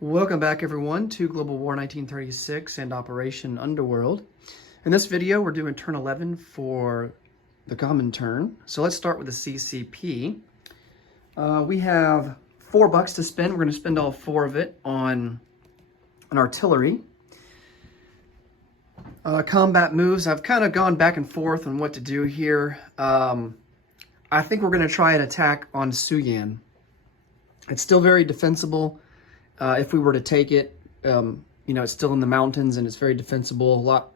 Welcome back everyone to Global War 1936 and Operation Underworld. In this video we're doing turn 11 for the Comintern. So let's start with the CCP. We have $4 to spend. We're going to spend all 4 of it on an artillery. Combat moves. I've kind of gone back and forth on what to do here. I think we're going to try an attack on Suyan. It's still very defensible. If we were to take it, it's still in the mountains and it's very defensible, a lot,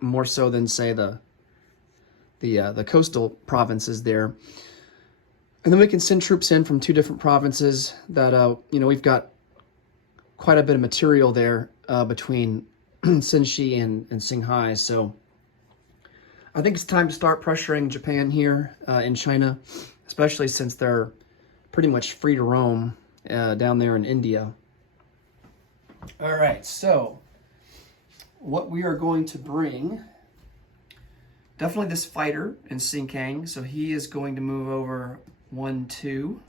more so than say the coastal provinces there. And then we can send troops in from 2 different provinces that, we've got quite a bit of material there between Shenxi and Qinghai. So I think it's time to start pressuring Japan here in China, especially since they're pretty much free to roam down there in India. All right, so what we are going to bring, definitely this fighter in Xingkang. So he is going to move over 1, 2.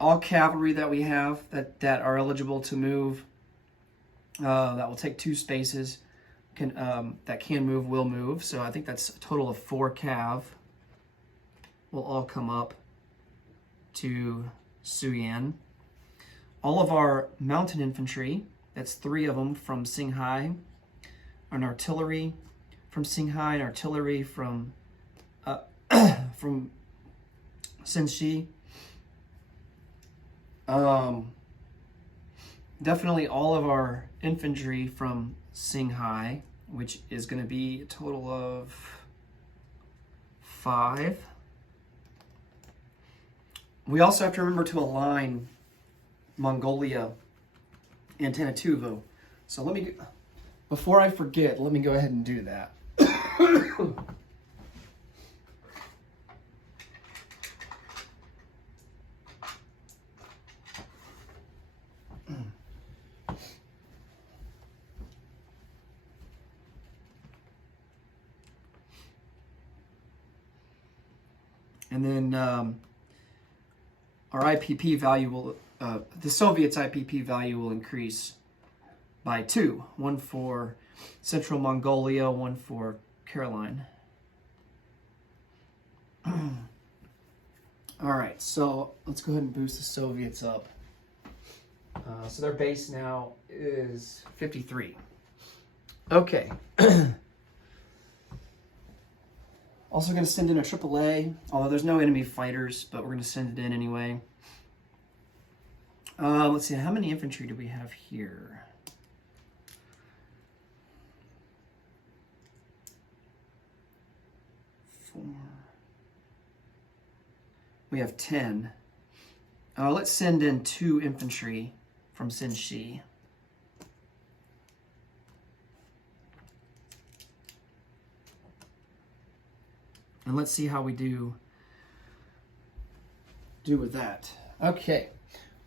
All cavalry that we have that are eligible to move, that will take 2 spaces, that can move will move. So I think that's a total of 4 cav will all come up to Suyan. All of our mountain infantry, that's 3 of them from Qinghai, an artillery from Qinghai, an artillery from from Shenxi. Definitely all of our infantry from Qinghai, which is going to be a total of 5. We also have to remember to align Mongolia and Tanatuvu. So before I forget, let me go ahead and do that. And then our IPP value will, the Soviets' IPP value will increase by 2. 1 for Central Mongolia, 1 for Caroline. All right, so let's go ahead and boost the Soviets up. So their base now is 53. Okay. Also going to send in a AAA, although there's no enemy fighters, but we're going to send it in anyway. Let's see, how many infantry do we have here? 4. We have 10. Let's send in 2 infantry from Shenxi. And let's see how we do with that. Okay.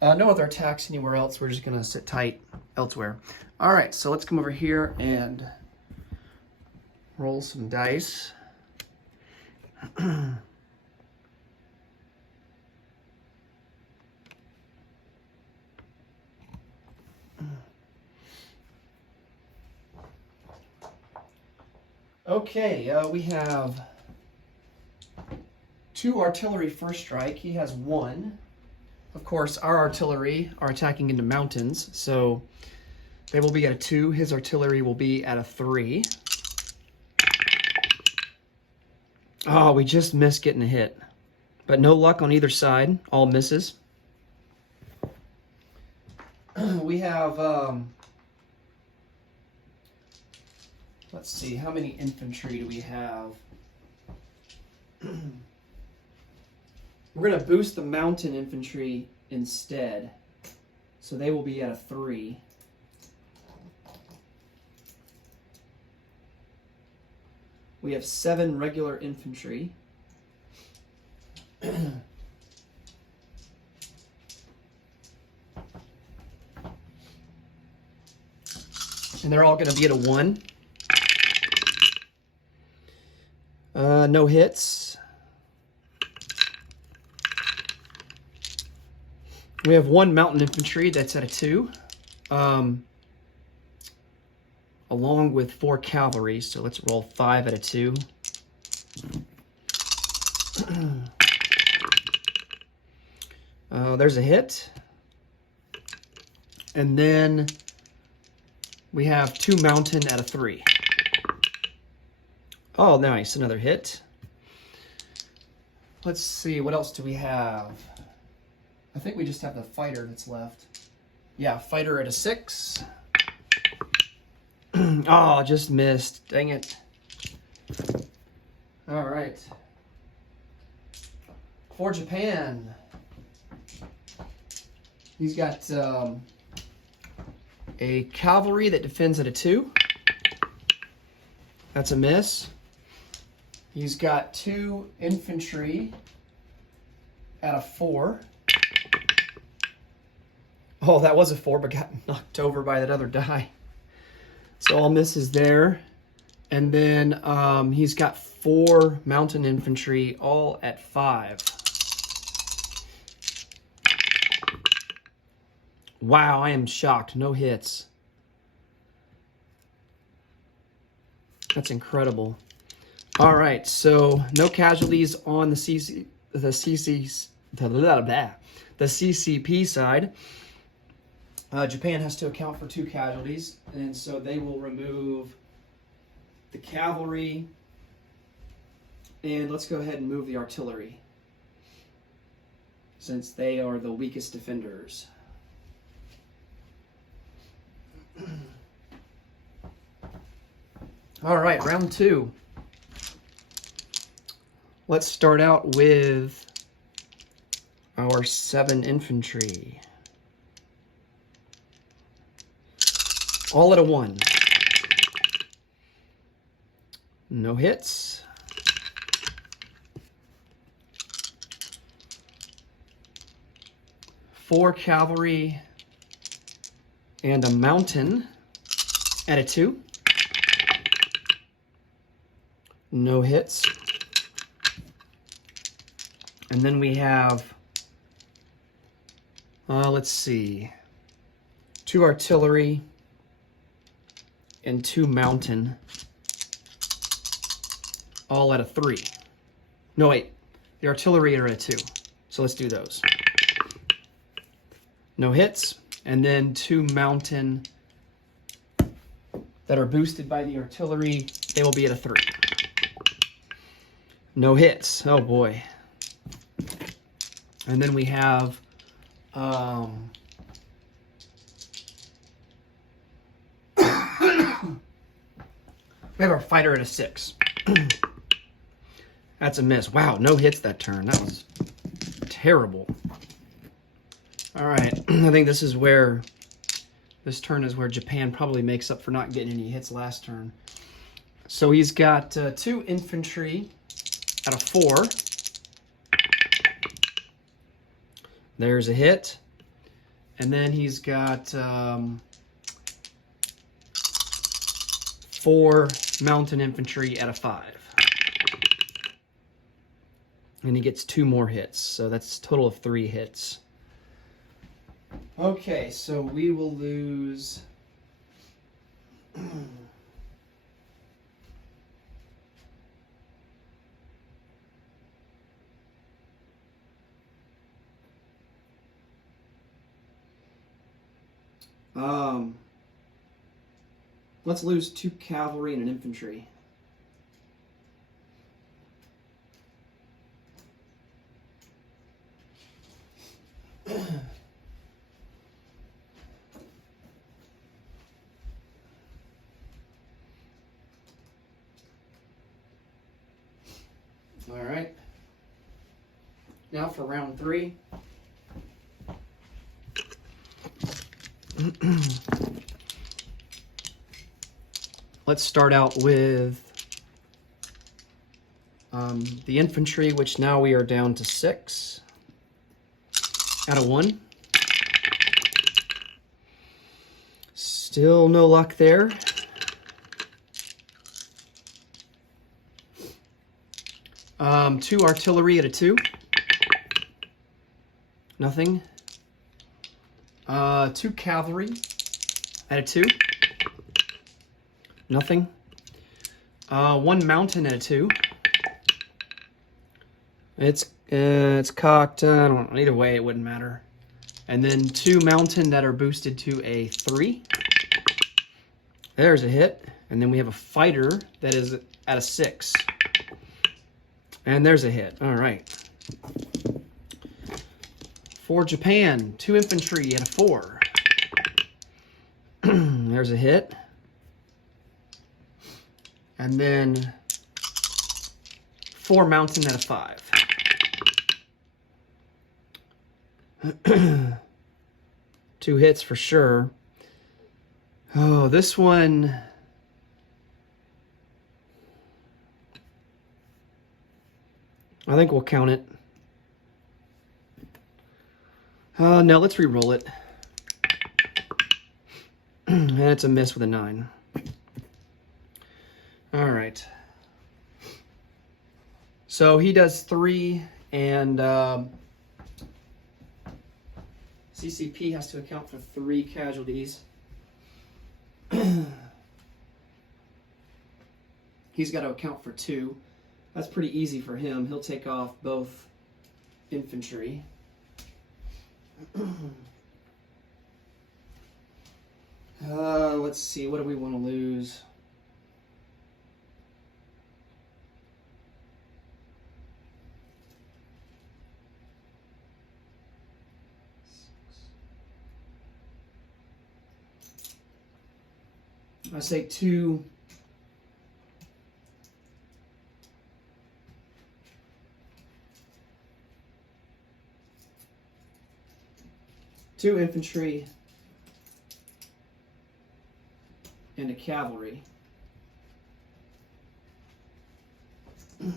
No other attacks anywhere else. We're just going to sit tight elsewhere. All right, so let's come over here and roll some dice. Okay, we have 2 artillery first strike. He has 1. Of course, our artillery are attacking into mountains, so they will be at a 2. His artillery will be at a 3. Oh, we just missed getting a hit. But no luck on either side. All misses. We have, let's see, how many infantry do we have? We're going to boost the mountain infantry instead. So they will be at a 3. We have 7 regular infantry. And they're all going to be at a 1. No hits. We have 1 mountain infantry that's at a 2, along with 4 cavalry. So let's roll 5 at a 2. There's a hit. And then we have 2 mountain at a 3. Oh, nice, another hit. Let's see, what else do we have? I think we just have the fighter that's left. Yeah, fighter at a 6. Oh, just missed. Dang it. All right. For Japan, he's got a cavalry that defends at a 2. That's a miss. He's got 2 infantry at a 4. Oh, that was a 4, but got knocked over by that other die. So all misses there. And then he's got 4 mountain infantry, all at 5. Wow, I am shocked. No hits. That's incredible. All right, so no casualties on the CCP side. Japan has to account for 2 casualties, and so they will remove the cavalry, and let's go ahead and move the artillery, since they are the weakest defenders. All right, round 2. Let's start out with our 7 infantry. All at a 1. No hits. Four cavalry and a mountain at a 2. No hits. And then we have, let's see, 2 artillery and 2 mountain, all at a 3. No, wait, the artillery are at a 2. So let's do those. No hits, and then 2 mountain that are boosted by the artillery, they will be at a 3. No hits, oh boy. And then we have we have our fighter at a 6. That's a miss. Wow, no hits that turn. That was terrible. All right, I think this turn is where Japan probably makes up for not getting any hits last turn. So he's got 2 infantry at a 4. There's a hit. And then he's got 4 mountain infantry at a 5. And he gets 2 more hits. So that's a total of 3 hits. Okay, so we will lose... let's lose 2 cavalry and an infantry. All right. Now for round 3. Let's start out with the infantry, which now we are down to 6 out of 1. Still no luck there. Two artillery at a 2. Nothing. 2 cavalry at a 2. Nothing. 1 mountain at a 2. It's cocked. I don't know. Either way, it wouldn't matter. And then 2 mountain that are boosted to a 3. There's a hit. And then we have a fighter that is at a 6. And there's a hit. All right. For Japan, 2 infantry at a 4. There's a hit. And then 4 mountain at a 5. 2 hits for sure. Oh, this one. I think we'll count it. No, let's re-roll it. And it's a miss with a 9. All right. So he does 3, and CCP has to account for 3 casualties. He's got to account for 2. That's pretty easy for him. He'll take off both infantry. Let's see. What do we want to lose? I say 2. Two infantry and a cavalry. All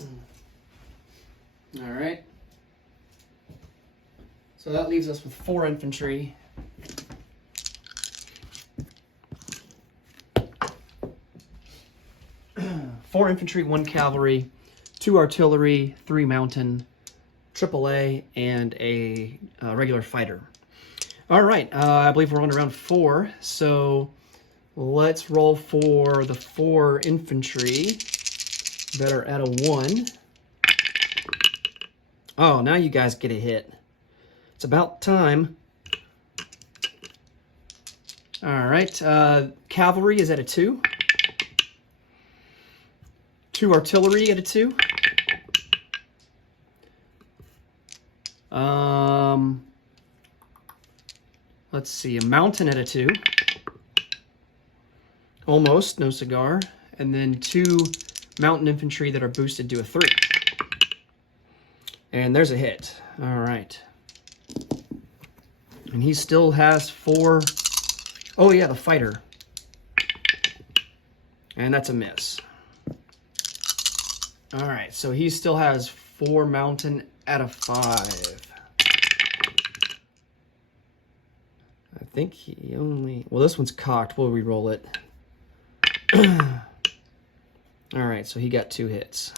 right. So that leaves us with 4 infantry. Four infantry, 1 cavalry, 2 artillery, 3 mountain, AAA, and a regular fighter. All right, I believe we're on to round 4, so let's roll for the 4 infantry that are at a 1. Oh, now you guys get a hit. It's about time. All right, cavalry is at a 2. 2 artillery at a 2. Let's see, a mountain at a 2. Almost, no cigar. And then 2 mountain infantry that are boosted to a 3. And there's a hit. All right. And he still has 4. Oh yeah, the fighter. And that's a miss. All right, so he still has 4 mountain at a 5. I think he only... Well, this one's cocked. We'll re-roll it. All right, so he got 2 hits.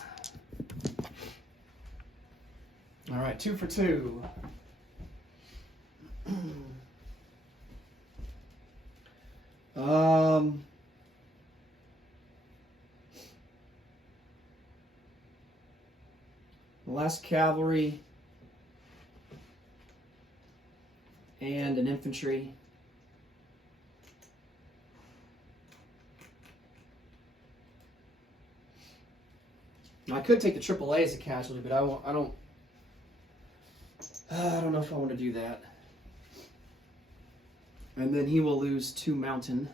All right, 2 for 2. The last cavalry and an infantry. Now, I could take the AAA as a casualty, but I don't know if I want to do that. And then he will lose 2 mountain.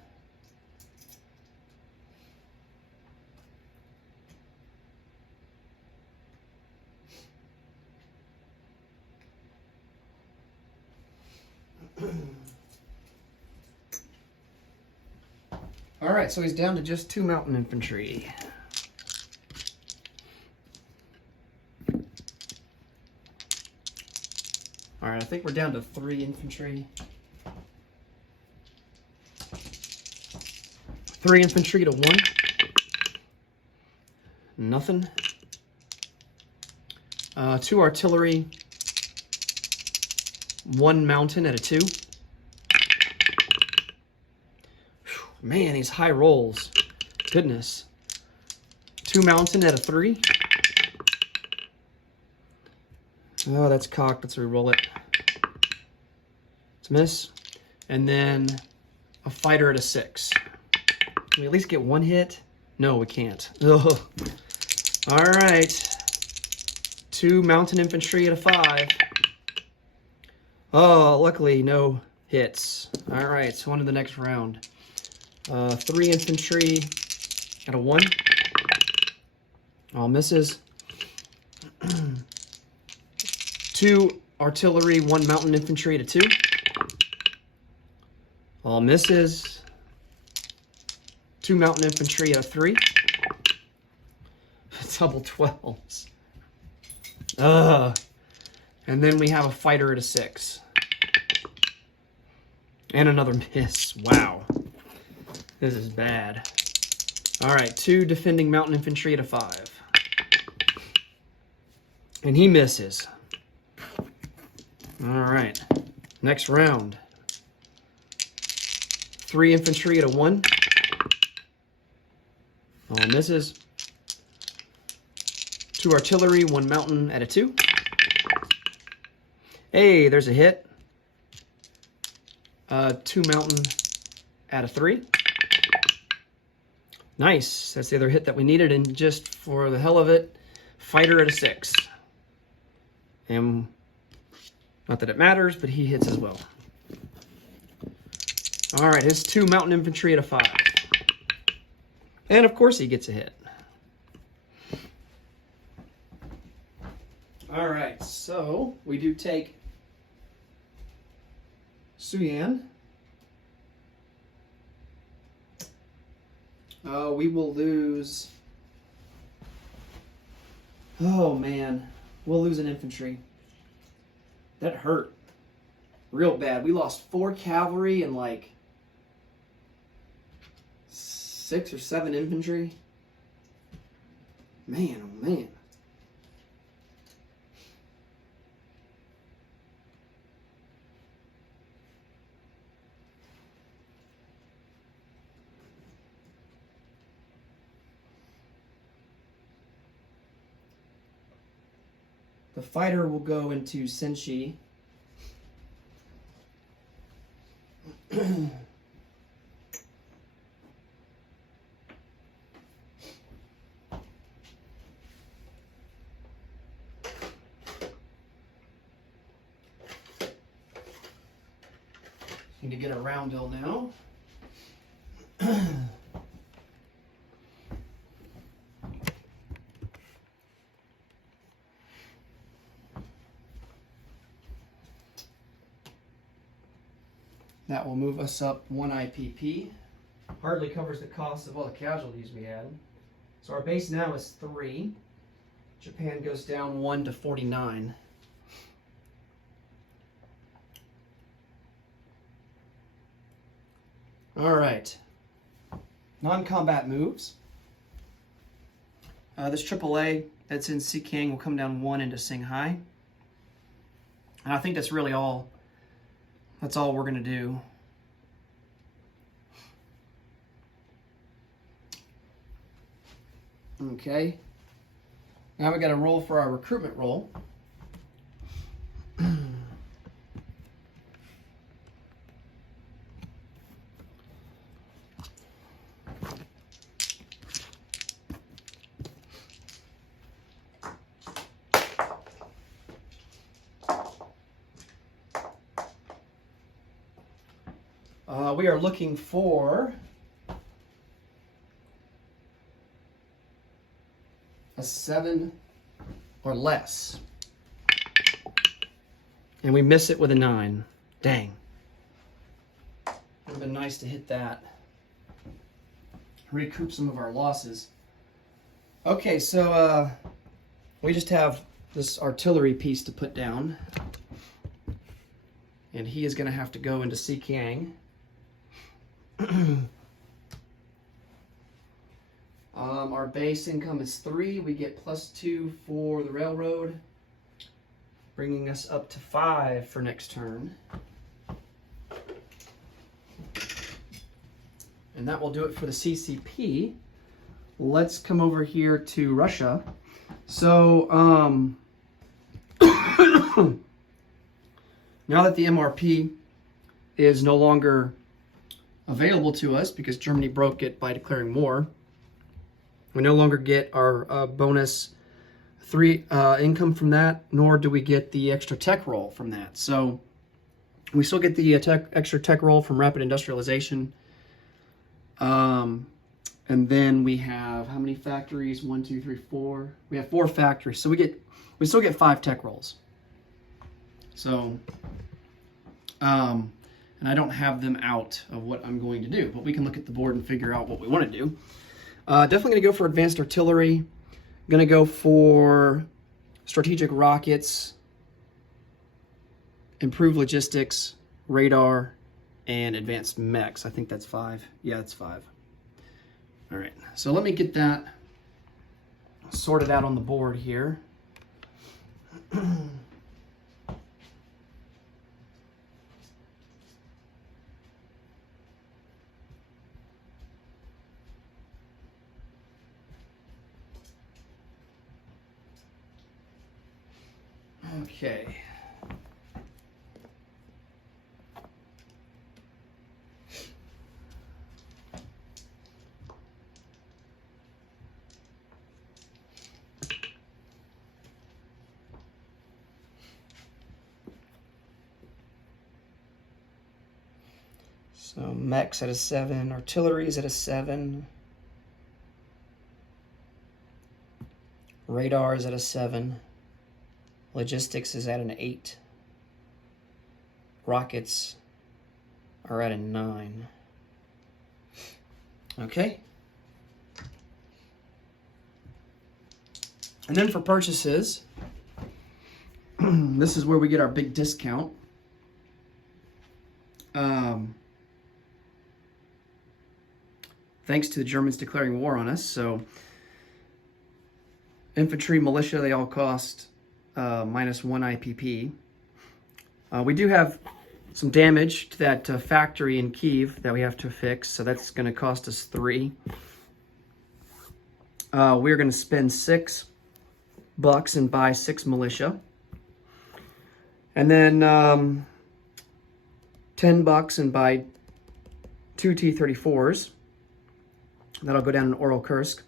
All right, so he's down to just 2 mountain infantry. All right, I think we're down to 3 infantry. 3 infantry to 1. Nothing. 2 artillery. 1 mountain at a 2. Man, these high rolls. Goodness. 2 mountain at a 3. Oh, that's cocked. Let's re-roll it. It's miss. And then a fighter at a 6. Can we at least get 1 hit? No, we can't. Ugh. All right. 2 mountain infantry at a 5. Oh, luckily no hits. All right, so on to the next round. 3 infantry at a 1. All misses. 2 artillery, 1 mountain infantry at a 2. All misses. 2 mountain infantry at a 3. Double 12s. And then we have a fighter at a 6. And another miss. Wow. This is bad. All right, 2 defending mountain infantry at a 5. And he misses. All right, next round. 3 infantry at a 1. All misses. 2 artillery, 1 mountain at a 2. Hey, there's a hit. 2 mountain at a 3. Nice. That's the other hit that we needed. And just for the hell of it, fighter at a 6. And not that it matters, but he hits as well. All right, his 2 mountain infantry at a 5. And of course he gets a hit. All right, so we do take Suyan. We will lose. Oh man, we'll lose an infantry. That hurt real bad. We lost 4 cavalry and like 6 or 7 infantry. Man, oh man. The fighter will go into Senshi. Need to get a roundel now. That will move us up 1 IPP. Hardly covers the cost of all the casualties we had. So our base now is 3. Japan goes down 1 to 49. All right. Non-combat moves. This AAA that's in Sikang will come down 1 into Shanghai. And I think that's really all. That's all we're going to do. Okay. Now we got to roll for our recruitment roll. We are looking for a 7 or less. And we miss it with a 9. Dang. Would have been nice to hit that. Recoup some of our losses. Okay, so we just have this artillery piece to put down. And he is going to have to go into Sikang. Our base income is 3. We get +2 for the railroad, bringing us up to 5 for next turn. And that will do it for the CCP. Let's come over here to Russia. So, now that the MRP is no longer available to us because Germany broke it by declaring war, we no longer get our bonus 3 income from that, nor do we get the extra tech roll from that. So we still get the extra tech roll from rapid industrialization. And then we have how many factories? 1, 2, 3, 4. We have 4 factories, so we still get 5 tech rolls. So, and I don't have them out of what I'm going to do, but we can look at the board and figure out what we want to do. Definitely going to go for advanced artillery. Going to go for strategic rockets, improved logistics, radar, and advanced mechs. I think that's 5. Yeah, that's 5. All right, so let me get that sorted out on the board here. Okay. So mechs at a 7, artillery's at a 7, radar is at a 7, logistics is at an 8, rockets are at a 9. Okay. And then for purchases, this is where we get our big discount. Thanks to the Germans declaring war on us. So infantry, militia, they all cost -1 IPP. We do have some damage to that factory in Kyiv that we have to fix, so that's going to cost us 3. We're going to spend $6 and buy 6 militia. And then $10 and buy 2 T-34s. That'll go down in Oral Kursk.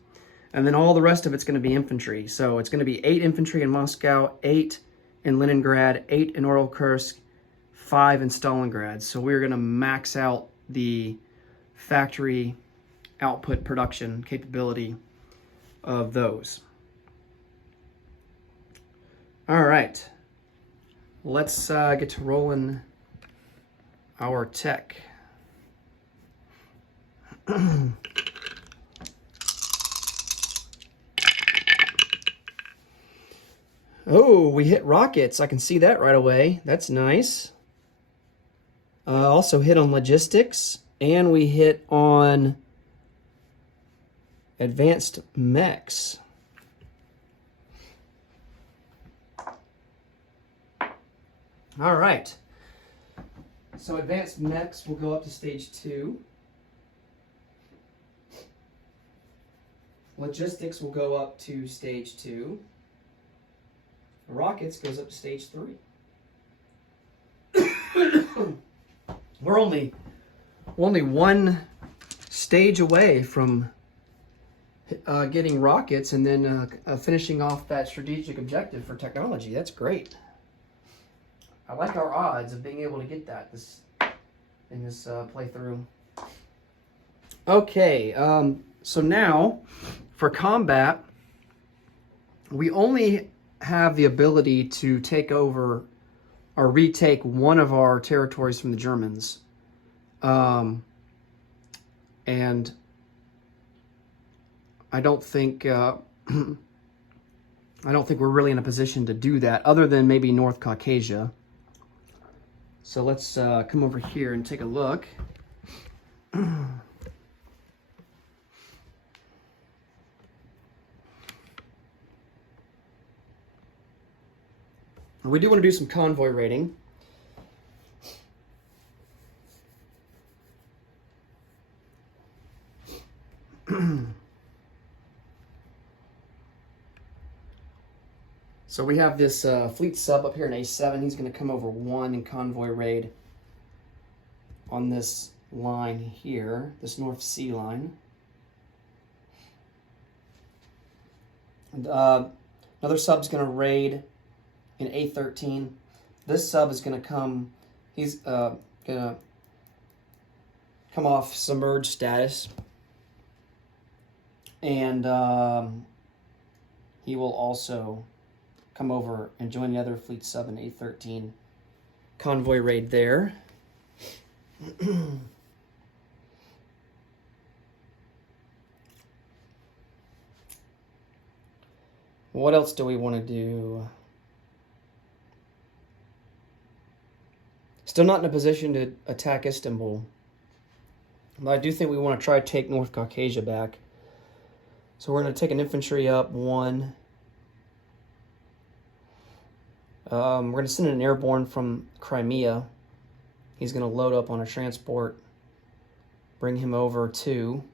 And then all the rest of it's going to be infantry. So it's going to be 8 infantry in Moscow, 8 in Leningrad, 8 in Oral Kursk, 5 in Stalingrad. So we're going to max out the factory output production capability of those. All right. Let's get to rolling our tech. Oh, we hit rockets. I can see that right away. That's nice. Also hit on logistics, and we hit on advanced mechs. All right. So advanced mechs will go up to stage 2. Logistics will go up to stage 2. Rockets goes up to stage 3. We're only one stage away from getting rockets and then finishing off that strategic objective for technology. That's great. I like our odds of being able to get that in this playthrough. Okay, so now for combat, we only have the ability to take over or retake one of our territories from the Germans. And I don't think we're really in a position to do that, other than maybe North Caucasia. So let's come over here and take a look. We do want to do some convoy raiding. So we have this fleet sub up here in A7. He's going to come over 1 in convoy raid on this line here, this North Sea line. And, another sub's going to raid in A13. This sub is going to come, he's going to come off submerged status. And he will also come over and join the other fleet sub in A13 convoy raid there. What else do we want to do? Still not in a position to attack Istanbul. But I do think we want to try to take North Caucasia back. So we're going to take an infantry up 1. We're going to send an airborne from Crimea. He's going to load up on a transport, bring him over 2.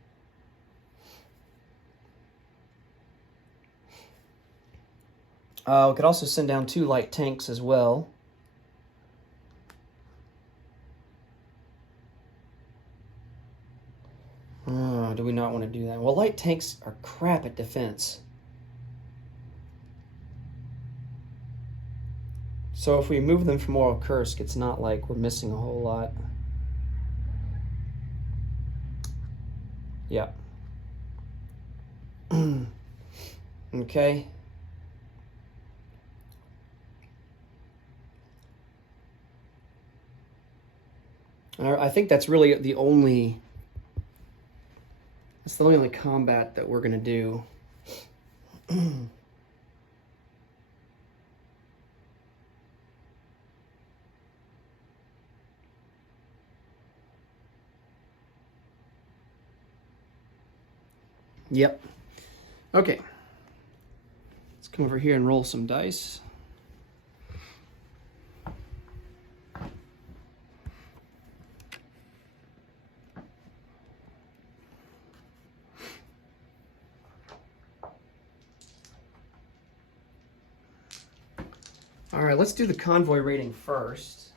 We could also send down 2 light tanks as well. Do we not want to do that? Well, light tanks are crap at defense. So if we move them from Oral Kursk, it's not like we're missing a whole lot. Yeah. Okay. I think that's really the only... It's the only combat that we're going to do. Yep. Okay. Let's come over here and roll some dice. All right, let's do the convoy rating first.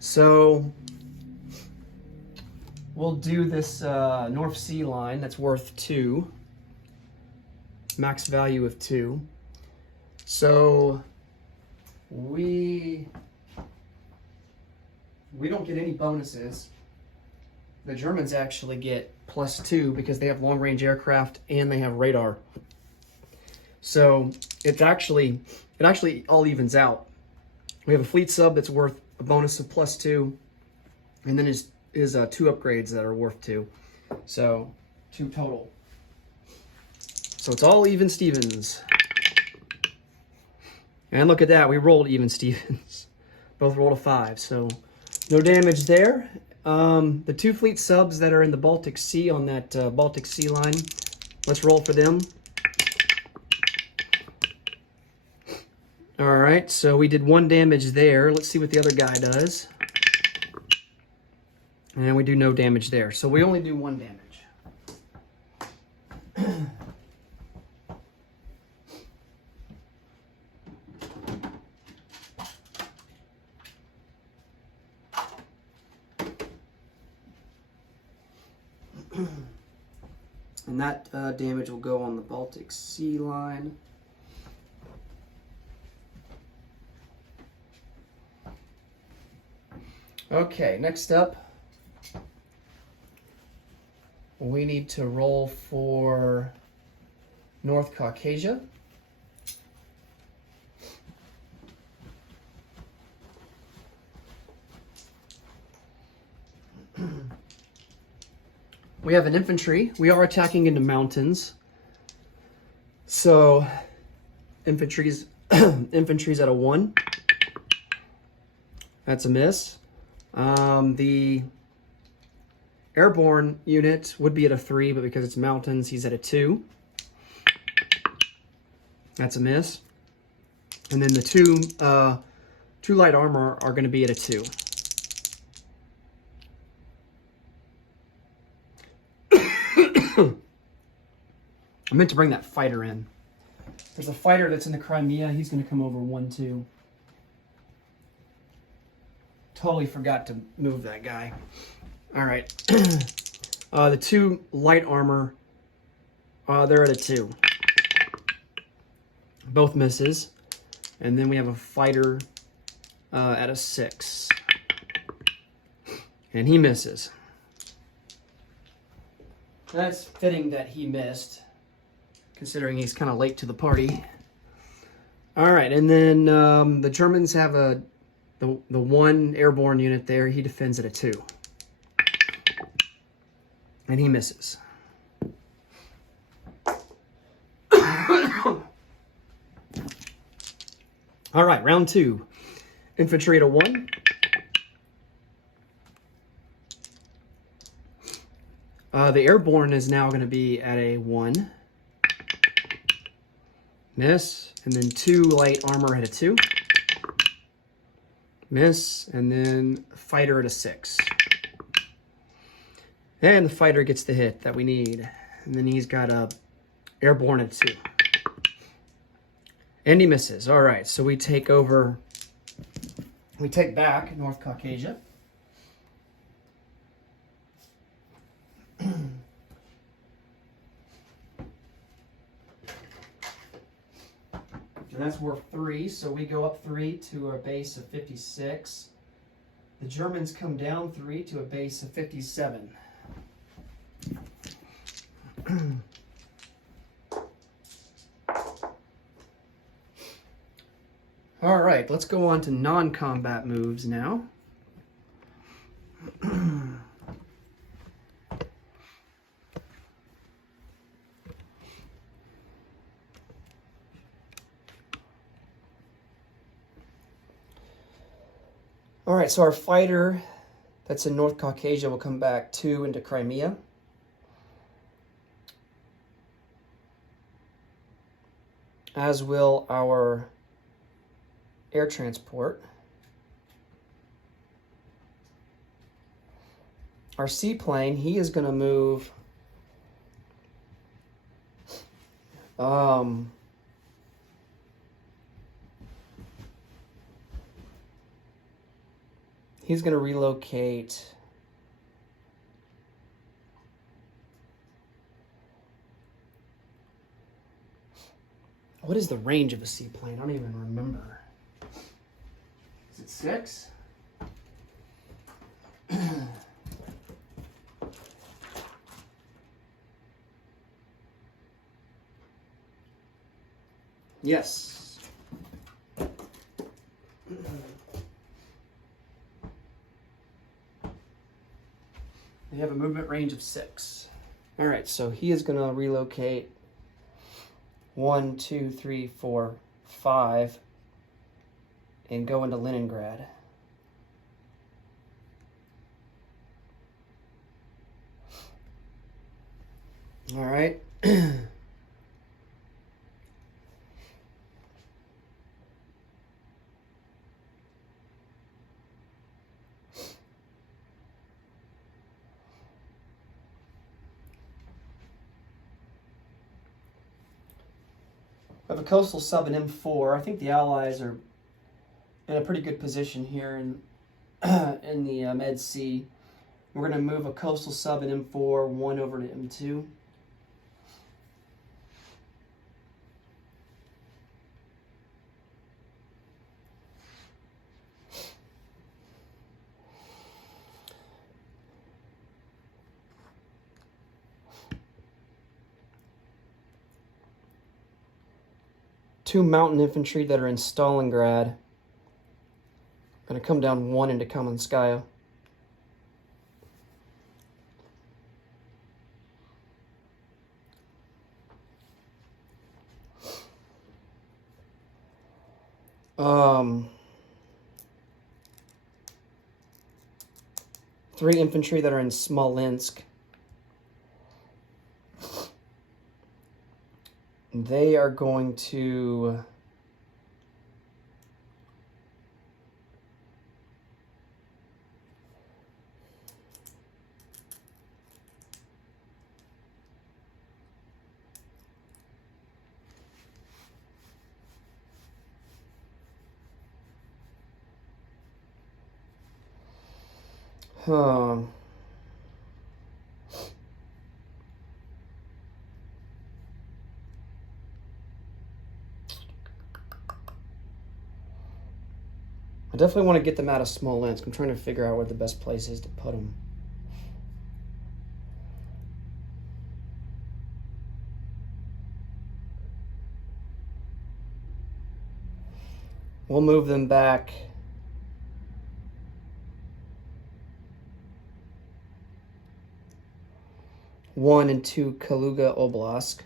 So we'll do this North Sea line that's worth 2. Max value of 2. So we don't get any bonuses. The Germans actually get +2 because they have long-range aircraft and they have radar. So it actually all evens out. We have a fleet sub that's worth a bonus of +2, and then his 2 upgrades that are worth 2. So 2 total. So it's all even Stevens. And look at that, we rolled even Stevens. Both rolled a 5, so no damage there. The 2 fleet subs that are in the Baltic Sea on that Baltic Sea line, let's roll for them. All right, so we did 1 damage there. Let's see what the other guy does. And we do no damage there. So we only do 1 damage. And that damage will go on the Baltic Sea line. Okay, next up, we need to roll for North Caucasia. We have an infantry. We are attacking into mountains. So infantry's at a 1. That's a miss. The airborne unit would be at a 3, but because it's mountains, he's at a 2. That's a miss. And then the two light armor are going to be at a 2. I meant to bring that fighter in. There's a fighter that's in the Crimea. He's going to come over 1-2. Totally forgot to move that guy. All right. The 2 light armor, they're at a 2. Both misses. And then we have a fighter at a 6. And he misses. That's fitting that he missed, considering he's kind of late to the party. All right, and then the Germans have the 1 airborne unit there. He defends at a 2. And he misses. All right, round 2. Infantry at a 1. The airborne is now going to be at a 1. Miss. And then 2 light armor at a 2. Miss. And then fighter at a 6. And the fighter gets the hit that we need. And then he's got a airborne at 2. And he misses. All right, so we take over. We take back North Caucasia. And that's worth 3, so we go up 3 to a base of 56. The Germans come down 3 to a base of 57. All right, let's go on to non-combat moves now. All right, so our fighter that's in North Caucasia will come back 2 into Crimea. As will our air transport. Our seaplane, he is going to move he's going to relocate what is the range of a seaplane? I don't even remember. Is it 6? Yes. They have a movement range of 6. All right, so he is going to relocate 1, 2, 3, 4, 5 and go into Leningrad. All right. I have a coastal sub in M4. I think the Allies are in a pretty good position here in the Med Sea. We're going to move a coastal sub in M4, 1 over to M2. Two mountain infantry that are in Stalingrad. Going to come down 1 into Kamenskaya. Three infantry that are in Smolensk. They are going to Um, I definitely want to get them out of Smolensk. I'm trying to figure out where the best place is to put them. We'll move them back. One into Kaluga Oblast.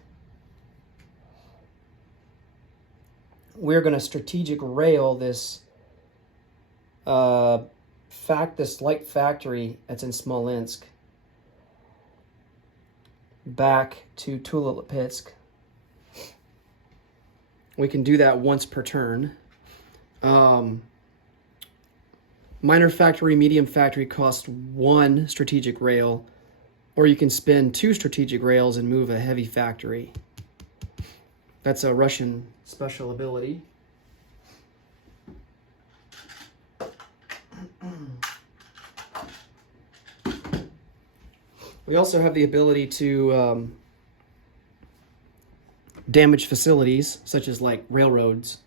We're going to strategic rail this this light factory that's in Smolensk back to Tula-Lipetsk. We can do that once per turn. Minor factory, medium factory cost 1 strategic rail, or you can spend 2 strategic rails and move a heavy factory. That's a Russian special ability. We also have the ability to damage facilities, such as like railroads.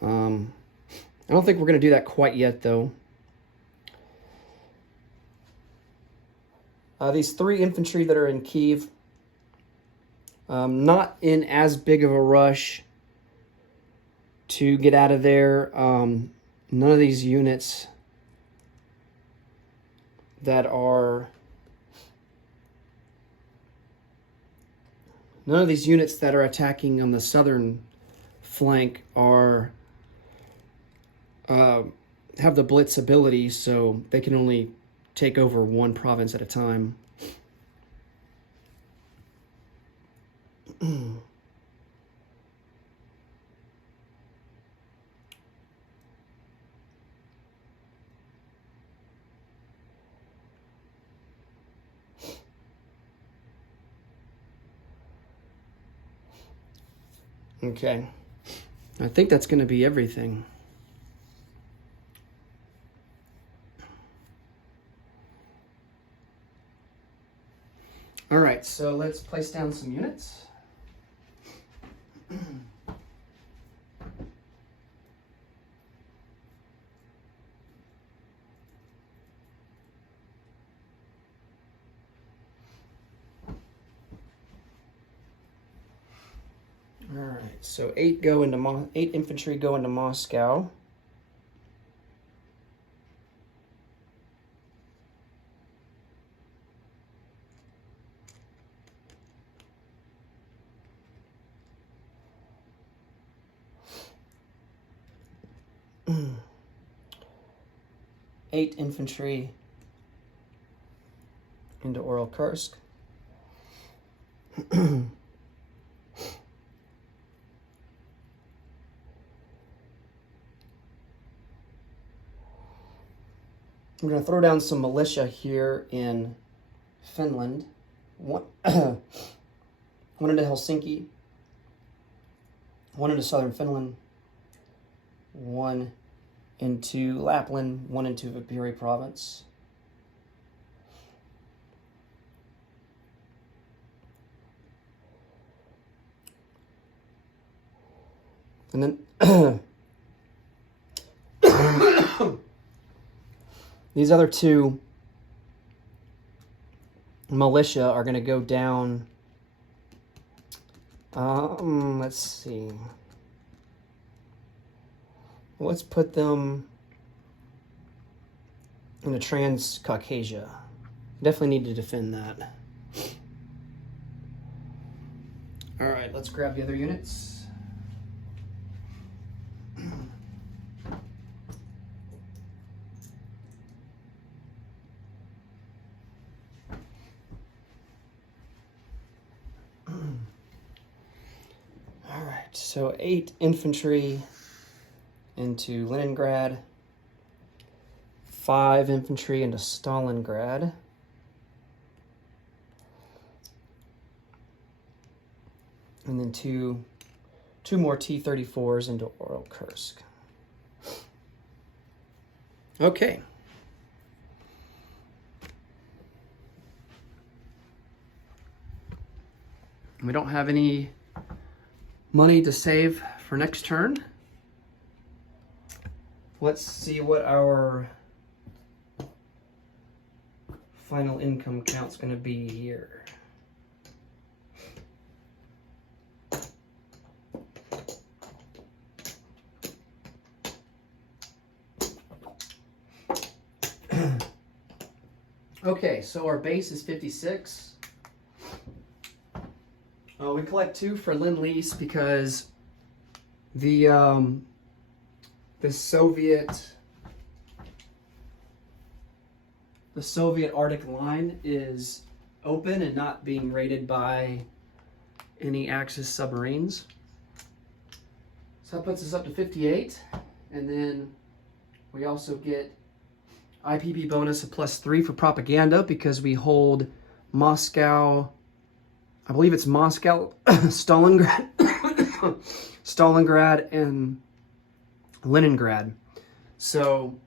I don't think we're going to do that quite yet, though. These 3 infantry that are in Kyiv, not in as big of a rush to get out of there. None of these units that are... None of these units that are attacking on the southern flank are have the blitz ability, so they can only take over 1 province at a time. Okay, I think that's going to be everything. All right, so let's place down some units. All right, so 8 infantry go into Moscow. Eight infantry into Oral-Kursk. I'm going to throw down some militia here in Finland. One into Helsinki, 1 into southern Finland, 1 into Lapland, 1 into Viipuri province. And then these other 2 militia are going to go down. Let's see. Let's put them into Transcaucasia. Definitely need to defend that. All right, let's grab the other units. All right, so 8 infantry into Leningrad, 5 infantry into Stalingrad, and then two more T-34s into Oral-Kursk. Okay. We don't have any money to save for next turn. Let's see what our final income count's going to be here. Okay, so our base is 56. We collect 2 for Lend-Lease because the Soviet Arctic line is open and not being raided by any Axis submarines. So that puts us up to 58, and then we also get IPB bonus of +3 for propaganda because we hold Moscow, I believe it's Moscow, Stalingrad, Stalingrad, and Leningrad. So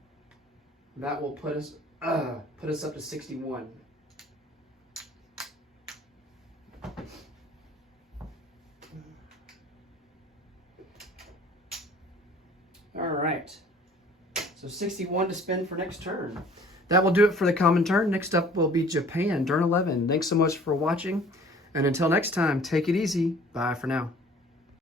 that will put us up to 61. All right. So 61 to spend for next turn. That will do it for the common turn. Next up will be Japan, turn 11. Thanks so much for watching. And until next time, take it easy. Bye for now.